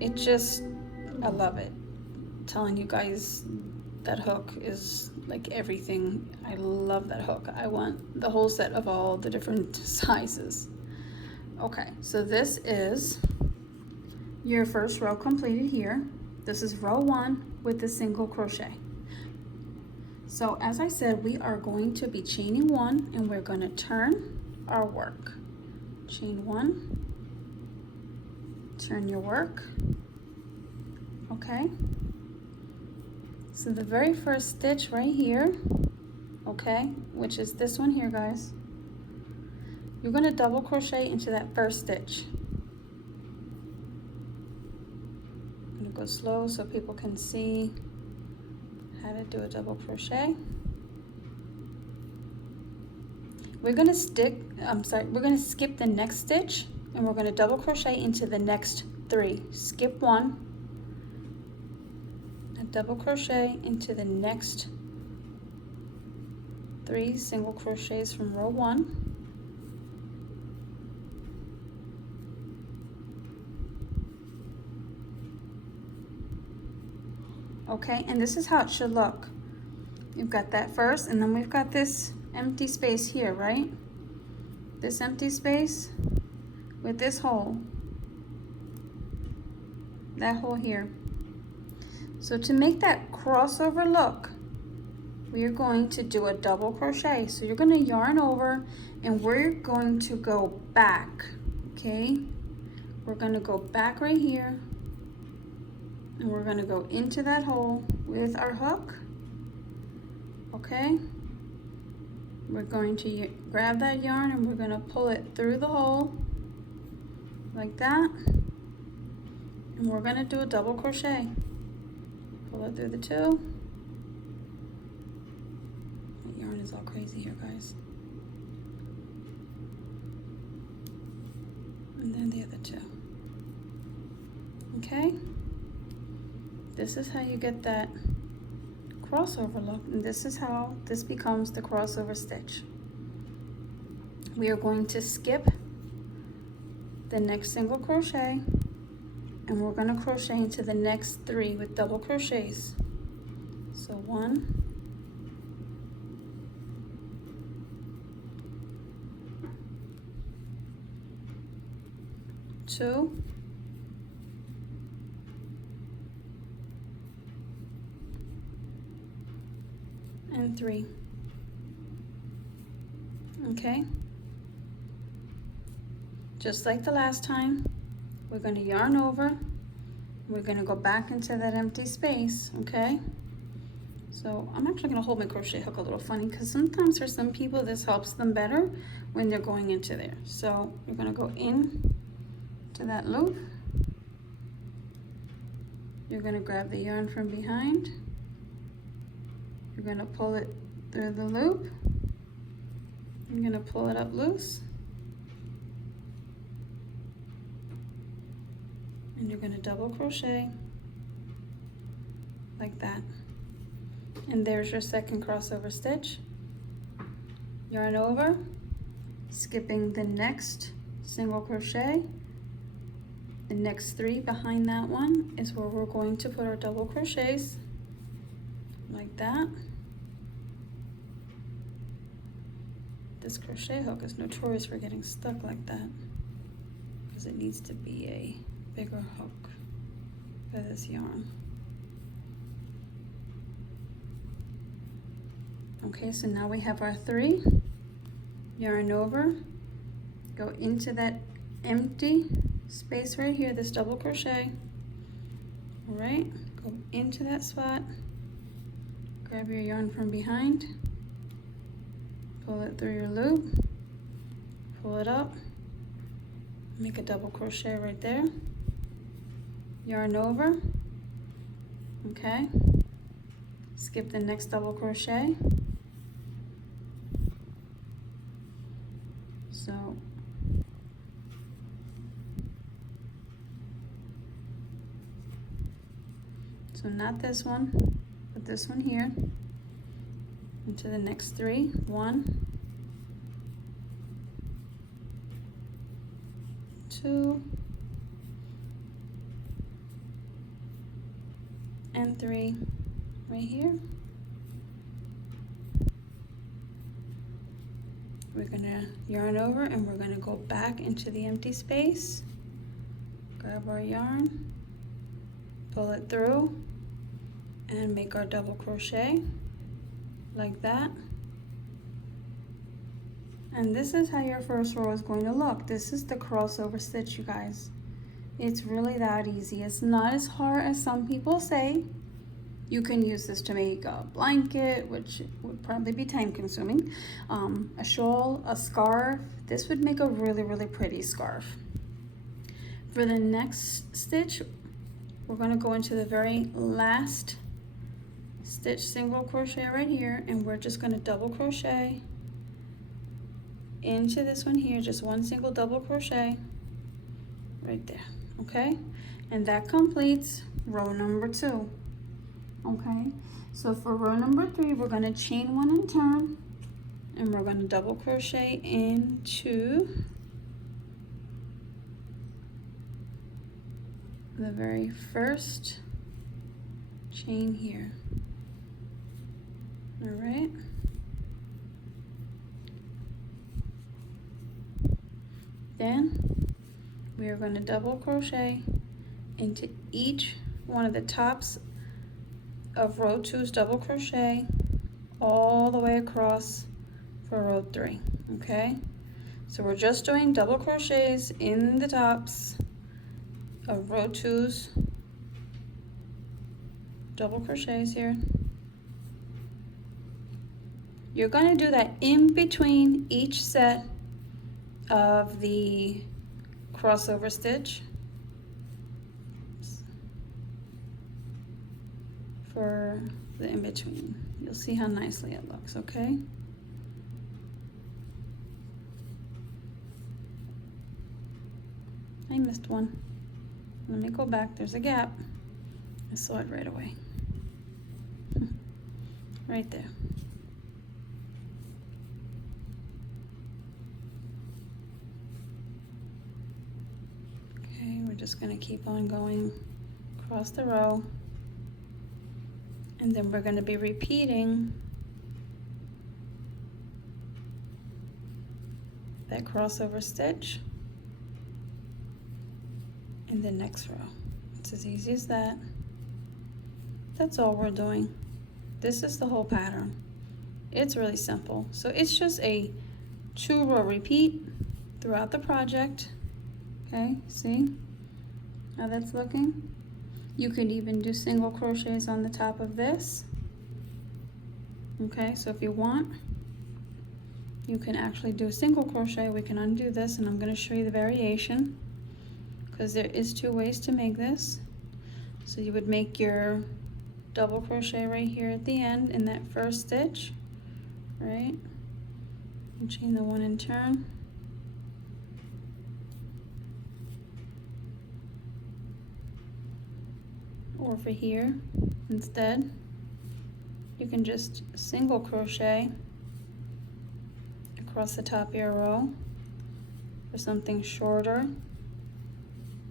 it just, I love it. I'm telling you guys, that hook is like everything. I love that hook. I want the whole set of all the different sizes. Okay, so this is your first row completed here. This is row 1 with the single crochet. So as I said, we are going to be chaining 1 and we're going to turn our work. Chain 1, turn your work. Okay, so the very first stitch right here, okay, which is this one here, guys, you're going to double crochet into that first stitch. I'm going to go slow so people can see how to do a double crochet. We're going to skip the next stitch and we're going to double crochet into the next 3. Skip 1 and double crochet into the next 3 single crochets from row 1. Okay, and this is how it should look. You've got that first, and then we've got this empty space here, right? This empty space with this hole, that hole here. So to make that crossover look, we are going to do a double crochet. So you're going to yarn over and we're going to go back, okay? We're going to go back right here and we're going to go into that hole with our hook, okay? We're going to grab that yarn and we're going to pull it through the hole like that, and we're going to do a double crochet. Pull it through the 2. That yarn is all crazy here, guys. And then the other 2. Okay? This is how you get that crossover look, and this is how this becomes the crossover stitch. We are going to skip the next single crochet and we're going to crochet into the next 3 with double crochets. So 1, 2, and 3. Okay, just like the last time, we're going to yarn over, we're going to go back into that empty space. Okay, so I'm actually going to hold my crochet hook a little funny because sometimes for some people this helps them better when they're going into there. So you're going to go in to that loop, you're going to grab the yarn from behind, you're going to pull it through the loop, you're going to pull it up loose, and you're going to double crochet like that. And there's your second crossover stitch. Yarn over, skipping the next single crochet. The next 3 behind that one is where we're going to put our double crochets like that. This crochet hook is notorious for getting stuck like that because it needs to be a bigger hook for this yarn. Okay, so now we have our 3. Yarn over, go into that empty space right here, this double crochet. All right, go into that spot, grab your yarn from behind, pull it through your loop, pull it up, make a double crochet right there, yarn over, okay, skip the next double crochet. So not this one, but this one here, into the next 3. 1, 2, and 3 right here. We're gonna yarn over and we're gonna go back into the empty space, grab our yarn, pull it through, and make our double crochet like that. And this is how your first row is going to look. This is the crossover stitch, you guys. It's really that easy. It's not as hard as some people say. You can use this to make a blanket, which would probably be time consuming, a shawl, a scarf. This would make a really, really pretty scarf. For the next stitch, we're going to go into the very last stitch single crochet right here, and we're just going to double crochet into this one here, just one single double crochet right there, okay? And that completes row number 2. Okay, so for row number 3, we're going to chain 1 and turn, and we're going to double crochet into the very first chain here. All right. Then we are going to double crochet into each one of the tops of row 2's double crochet all the way across for row 3. Okay, so we're just doing double crochets in the tops of row 2's double crochets here. You're going to do that in between each set of the crossover stitch for the in-between. You'll see how nicely it looks, okay? I missed one. Let me go back. There's a gap. I saw it right away. Right there. Okay, we're just going to keep on going across the row. And then we're going to be repeating that crossover stitch in the next row. It's as easy as that. That's all we're doing. This is the whole pattern. It's really simple. So it's just a 2-row repeat throughout the project. Okay, see how that's looking? You could even do single crochets on the top of this. Okay, so if you want, you can actually do a single crochet. We can undo this, and I'm going to show you the variation because there is 2 ways to make this. So you would make your double crochet right here at the end in that first stitch, right? And chain the 1 and turn. Or for here, instead, you can just single crochet across the top of your row for something shorter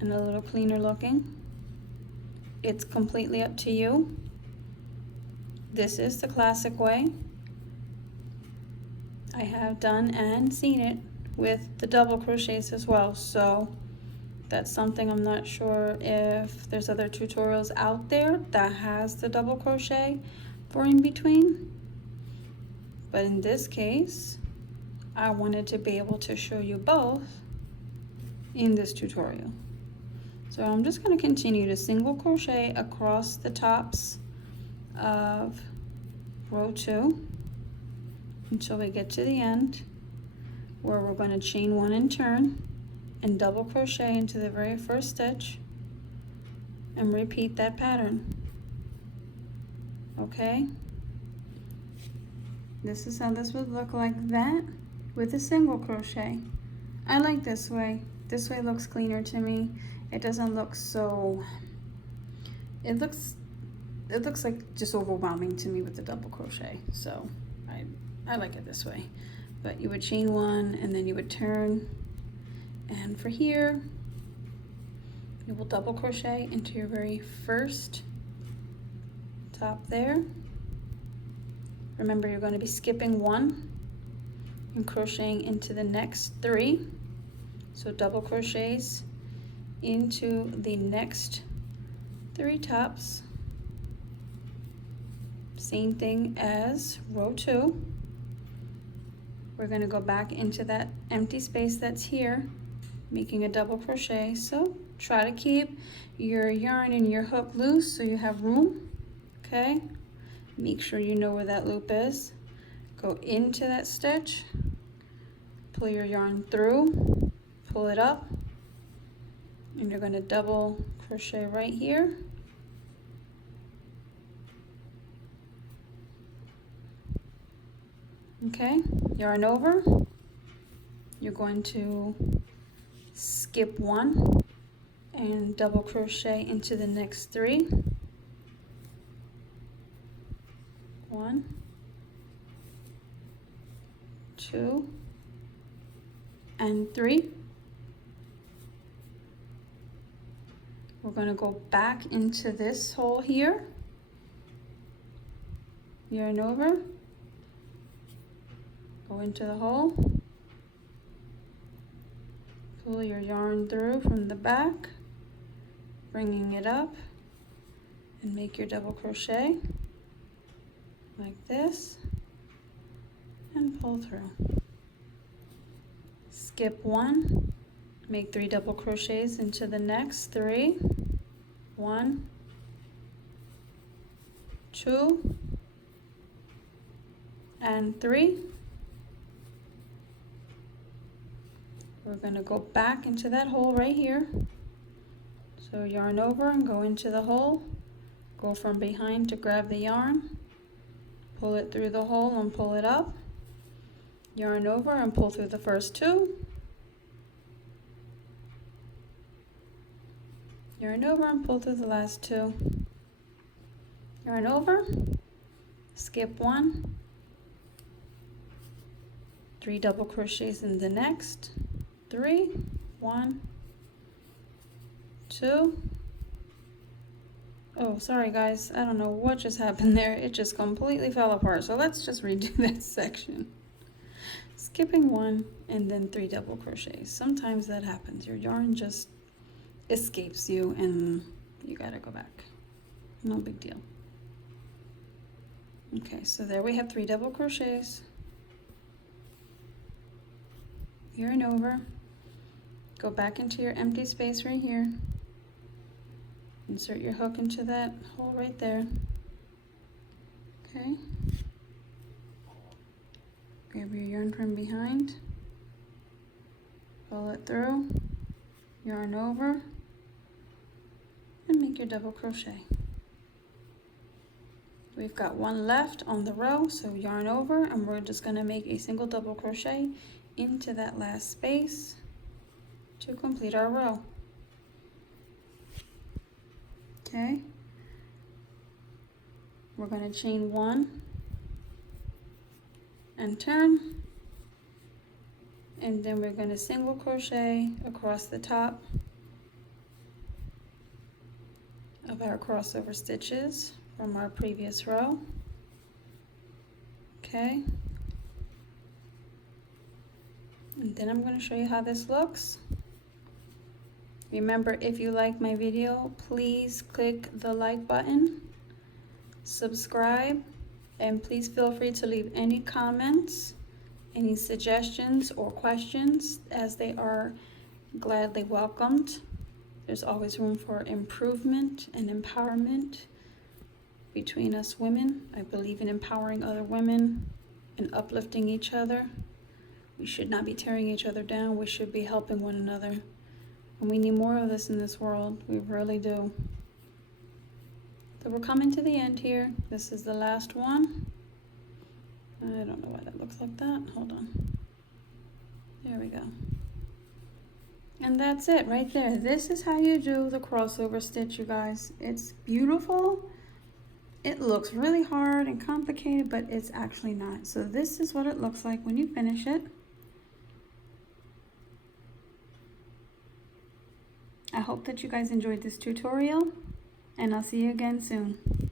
and a little cleaner looking. It's completely up to you. This is the classic way. I have done and seen it with the double crochets as well, so that's something I'm not sure if there's other tutorials out there that has the double crochet for in between. But in this case, I wanted to be able to show you both in this tutorial. So I'm just going to continue to single crochet across the tops of row 2 until we get to the end, where we're going to chain 1 and turn and double crochet into the very first stitch and repeat that pattern. Okay, this is how this would look like that with a single crochet. I like this way. This way looks cleaner to me. It doesn't look so, it looks like just overwhelming to me with the double crochet. So I like it this way. But you would chain 1 and then you would turn, and for here you will double crochet into your very first top there. Remember, you're going to be skipping 1 and crocheting into the next 3. So double crochets into the next 3 tops. Same thing as row 2. We're going to go back into that empty space that's here, making a double crochet. So try to keep your yarn and your hook loose so you have room. Okay, make sure you know where that loop is. Go into that stitch, pull your yarn through, pull it up, and you're going to double crochet right here. Okay, yarn over. You're going to skip 1 and double crochet into the next 3. 1, 2, and 3. We're going to go back into this hole here. Yarn over. Go into the hole. Pull your yarn through from the back, bringing it up, and make your double crochet like this, and pull through. Skip 1, make 3 double crochets into the next 3. 1, 2, and 3. We're going to go back into that hole right here. So yarn over and go into the hole. Go from behind to grab the yarn. Pull it through the hole and pull it up. Yarn over and pull through the first 2. Yarn over and pull through the last 2. Yarn over, skip 1, 3 double crochets in the next 3. 1, 2. Oh, sorry guys, I don't know what just happened there. It just completely fell apart. So let's just redo that section. Skipping 1 and then 3 double crochets. Sometimes that happens. Your yarn just escapes you and you gotta go back. No big deal. Okay, so there we have 3 double crochets. Yarn over. Go back into your empty space right here. Insert your hook into that hole right there. Okay. Grab your yarn from behind. Pull it through. Yarn over. And make your double crochet. We've got 1 left on the row, so yarn over, and we're just going to make a single double crochet into that last space to complete our row. Okay, we're going to chain 1 and turn, and then we're going to single crochet across the top of our crossover stitches from our previous row. Okay, and then I'm going to show you how this looks. Remember, if you like my video, please click the like button, subscribe, and please feel free to leave any comments, any suggestions or questions, as they are gladly welcomed. There's always room for improvement and empowerment between us women. I believe in empowering other women and uplifting each other. We should not be tearing each other down. We should be helping one another. And we need more of this in this world. We really do. So we're coming to the end here. This is the last one. I don't know why that looks like that. Hold on. There we go. And that's it right there. This is how you do the crossover stitch, you guys. It's beautiful. It looks really hard and complicated, but it's actually not. So this is what it looks like when you finish it. I hope that you guys enjoyed this tutorial, and I'll see you again soon.